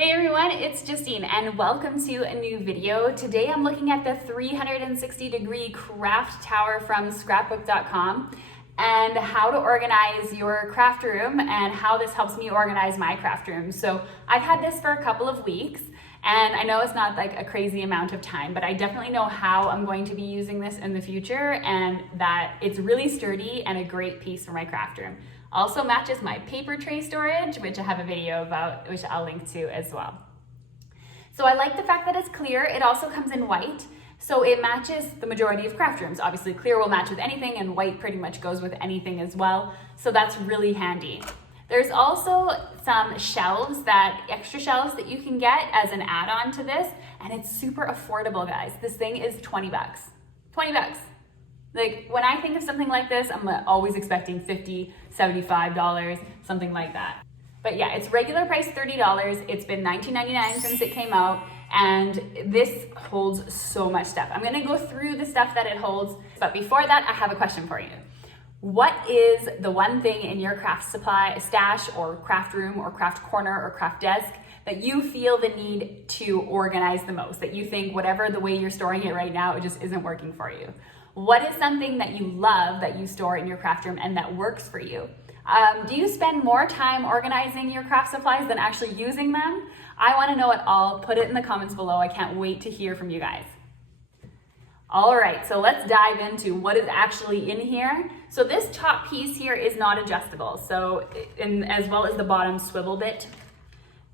Hey everyone, it's Justine and welcome to a new video. Today I'm looking at the 360-degree craft tower from scrapbook.com and how to organize your craft room and how this helps me organize my craft room. So I've had this for a couple of weeks and I know it's not like a crazy amount of time, but I definitely know how I'm going to be using this in the future and that it's really sturdy and a great piece for my craft room. Also matches my paper tray storage, which I have a video about, which I'll link to as well. So I like the fact that it's clear. It also comes in white, so it matches the majority of craft rooms. Obviously clear will match with anything and white pretty much goes with anything as well. So that's really handy. There's also some shelves, extra shelves that you can get as an add-on to this, and it's super affordable, guys. This thing is 20 bucks. 20 bucks. Like when I think of something like this, I'm always expecting $50, $75, something like that. But yeah, it's regular price $30. It's been $19.99 since it came out, and this holds so much stuff. I'm gonna go through the stuff that it holds, but before that, I have a question for you. What is the one thing in your craft supply, stash, or craft room, or craft corner, or craft desk that you feel the need to organize the most? That you think whatever the way you're storing it right now, it just isn't working for you? What is something that you love that you store in your craft room and that works for you? Do you spend more time organizing your craft supplies than actually using them? I want to know it all. Put it in the comments below. I can't wait to hear from you guys. All right, so let's dive into what is actually in here. So this top piece here is not adjustable, so as well as the bottom swivel bit.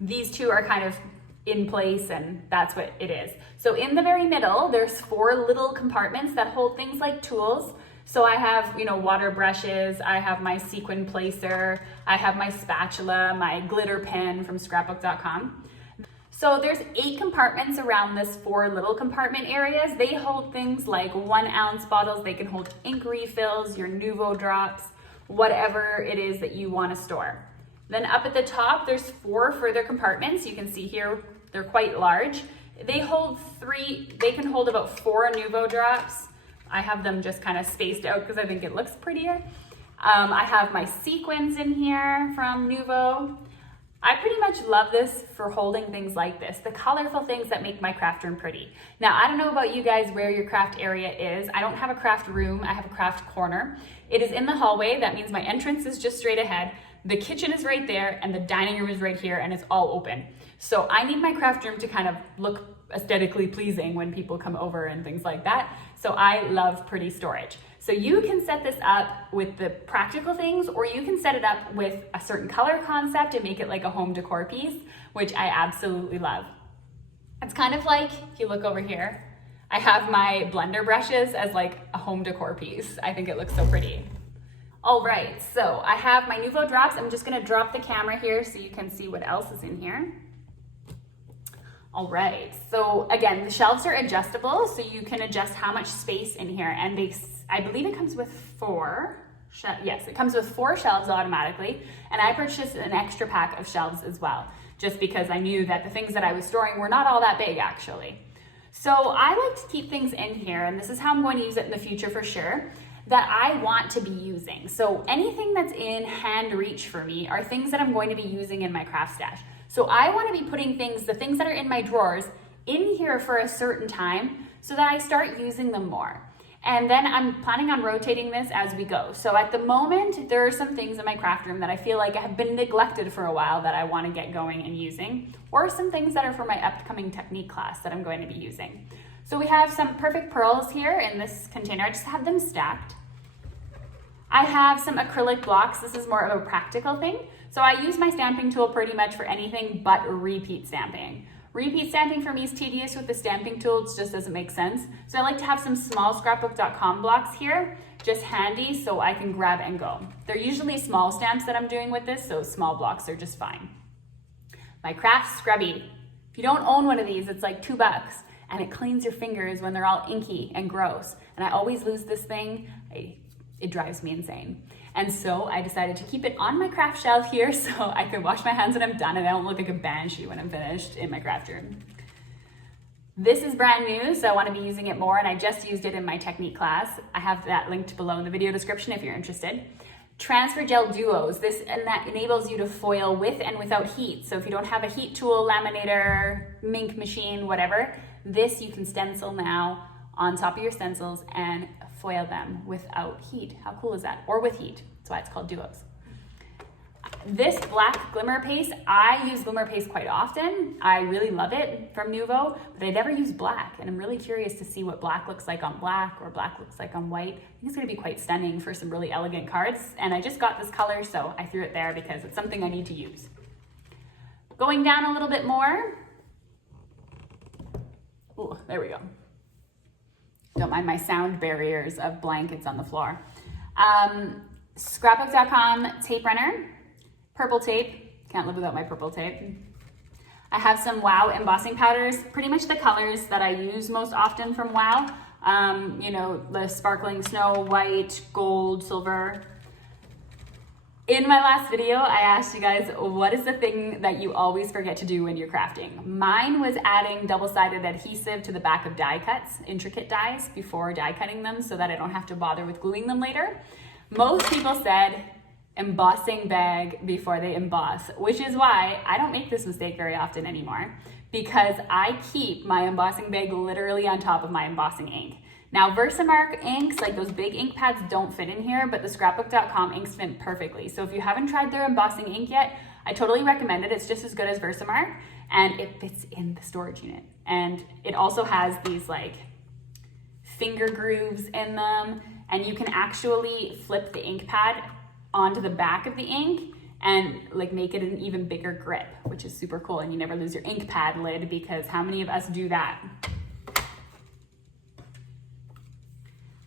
These two are kind of in place, and that's what it is. So in the very middle, there's 4 little compartments that hold things like tools. So I have, water brushes, I have my sequin placer, I have my spatula, my glitter pen from scrapbook.com. So there's 8 compartments around this 4 little compartment areas. They hold things like 1-ounce bottles. They can hold ink refills, your Nuvo drops, whatever it is that you want to store. Then up at the top, there's 4 further compartments. You can see here, they're quite large. They can hold about 4 Nuvo drops. I have them just kind of spaced out because I think it looks prettier. I have my sequins in here from Nuvo. I pretty much love this for holding things like this, the colorful things that make my craft room pretty. Now, I don't know about you guys where your craft area is. I don't have a craft room, I have a craft corner. It is in the hallway. That means my entrance is just straight ahead. The kitchen is right there and the dining room is right here and it's all open. So I need my craft room to kind of look aesthetically pleasing when people come over and things like that. So I love pretty storage. So you can set this up with the practical things, or you can set it up with a certain color concept and make it like a home decor piece, which I absolutely love. It's kind of like, if you look over here, I have my blender brushes as like a home decor piece. I think it looks so pretty. All right, so I have my Nuvo drops. I'm just gonna drop the camera here so you can see what else is in here. All right, so again, the shelves are adjustable, so you can adjust how much space in here. And I believe it comes with 4. Yes, it comes with 4 shelves automatically. And I purchased an extra pack of shelves as well, just because I knew that the things that I was storing were not all that big actually. So I like to keep things in here, and this is how I'm going to use it in the future for sure, that I want to be using. So anything that's in hand reach for me are things that I'm going to be using in my craft stash. So I want to be putting the things that are in my drawers in here for a certain time so that I start using them more. And then I'm planning on rotating this as we go. So at the moment, there are some things in my craft room that I feel like have been neglected for a while that I want to get going and using, or some things that are for my upcoming technique class that I'm going to be using. So we have some perfect pearls here in this container. I just have them stacked. I have some acrylic blocks. This is more of a practical thing. So I use my stamping tool pretty much for anything but repeat stamping. Repeat stamping for me is tedious with the stamping tool. It just doesn't make sense. So I like to have some small scrapbook.com blocks here, just handy so I can grab and go. They're usually small stamps that I'm doing with this, so small blocks are just fine. My craft Scrubbie. If you don't own one of these, it's like $2. And it cleans your fingers when they're all inky and gross. And I always lose this thing. It drives me insane. And so I decided to keep it on my craft shelf here so I can wash my hands when I'm done and I don't look like a banshee when I'm finished in my craft room. This is brand new, so I want to be using it more, and I just used it in my technique class. I have that linked below in the video description if you're interested. Transfer gel duos. And that enables you to foil with and without heat. So if you don't have a heat tool, laminator, ink machine, whatever, this you can stencil now on top of your stencils and foil them without heat. How cool is that? Or with heat. That's why it's called duos. This black glimmer paste, I use glimmer paste quite often. I really love it from Nuvo, but I never use black. And I'm really curious to see what black looks like on black or black looks like on white. I think it's gonna be quite stunning for some really elegant cards. And I just got this color, so I threw it there because it's something I need to use. Going down a little bit more. Oh, there we go. Don't mind my sound barriers of blankets on the floor. Scrapbook.com tape runner. Purple tape, can't live without my purple tape. I have some WOW embossing powders, pretty much the colors that I use most often from WOW. You know, the sparkling snow, white, gold, silver. In my last video, I asked you guys, what is the thing that you always forget to do when you're crafting? Mine was adding double-sided adhesive to the back of die cuts, intricate dies, before die cutting them so that I don't have to bother with gluing them later. Most people said, embossing bag before they emboss, which is why I don't make this mistake very often anymore, because I keep my embossing bag literally on top of my embossing ink. Now, Versamark inks, like those big ink pads, don't fit in here, but the Scrapbook.com inks fit perfectly. So if you haven't tried their embossing ink yet, I totally recommend it. It's just as good as Versamark, and it fits in the storage unit. And it also has these like finger grooves in them, and you can actually flip the ink pad onto the back of the ink and like make it an even bigger grip, which is super cool. And you never lose your ink pad lid, because how many of us do that?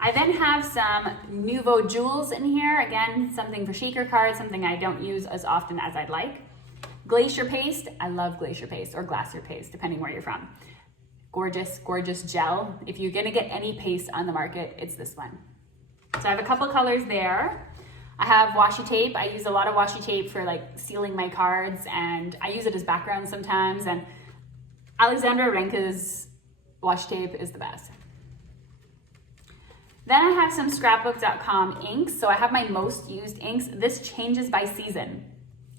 I then have some Nuvo jewels in here. Again, something for shaker cards, something I don't use as often as I'd like. Glacier paste, I love glacier paste or glacier paste, depending where you're from. Gorgeous, gorgeous gel. If you're gonna get any paste on the market, it's this one. So I have a couple colors there. I have washi tape. I use a lot of washi tape for like sealing my cards, and I use it as background sometimes. And Alexandra Renke's washi tape is the best. Then I have some Scrapbook.com inks. So I have my most used inks. This changes by season.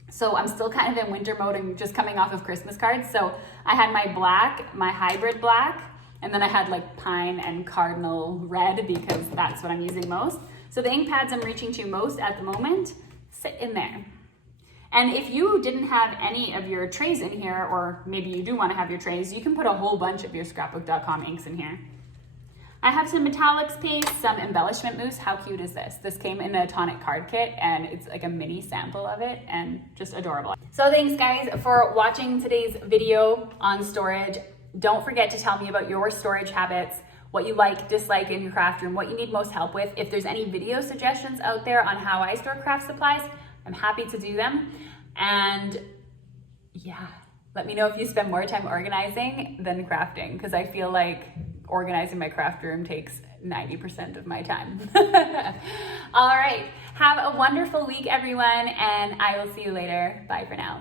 So I'm still kind of in winter mode and just coming off of Christmas cards. So I had my black, my hybrid black, and then I had like pine and cardinal red because that's what I'm using most. So the ink pads I'm reaching to most at the moment sit in there. And if you didn't have any of your trays in here, or maybe you do want to have your trays, you can put a whole bunch of your Scrapbook.com inks in here. I have some metallics paste, some embellishment mousse. How cute is this? This came in a tonic card kit, and it's like a mini sample of it, and just adorable. So thanks guys for watching today's video on storage. Don't forget to tell me about your storage habits, what you like, dislike in your craft room, what you need most help with. If there's any video suggestions out there on how I store craft supplies, I'm happy to do them. And yeah, let me know if you spend more time organizing than crafting, because I feel like organizing my craft room takes 90% of my time. All right, have a wonderful week, everyone, and I will see you later. Bye for now.